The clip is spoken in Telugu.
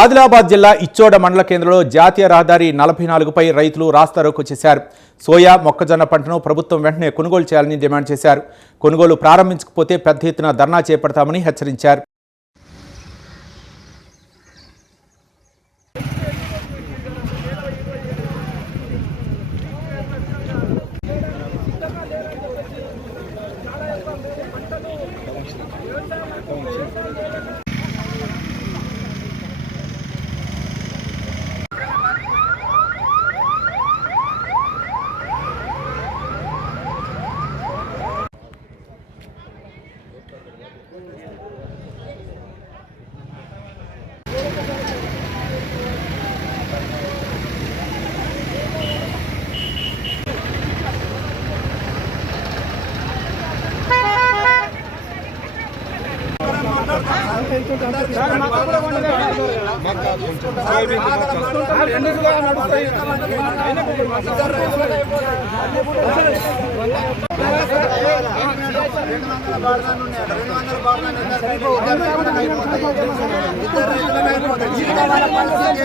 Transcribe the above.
ఆదిలాబాద్ జిల్లా ఇచ్చోడ మండల కేంద్రంలో జాతీయ రహదారి 44పై రైతులు రాస్తారోకో చేశారు. సోయా, మొక్కజొన్న పంటను ప్రభుత్వం వెంటనే కొనుగోలు చేయాలని డిమాండ్ చేశారు. కొనుగోలు ప్రారంభించకపోతే పెద్ద ఎత్తున ధర్నా చేపడతామని హెచ్చరించారు.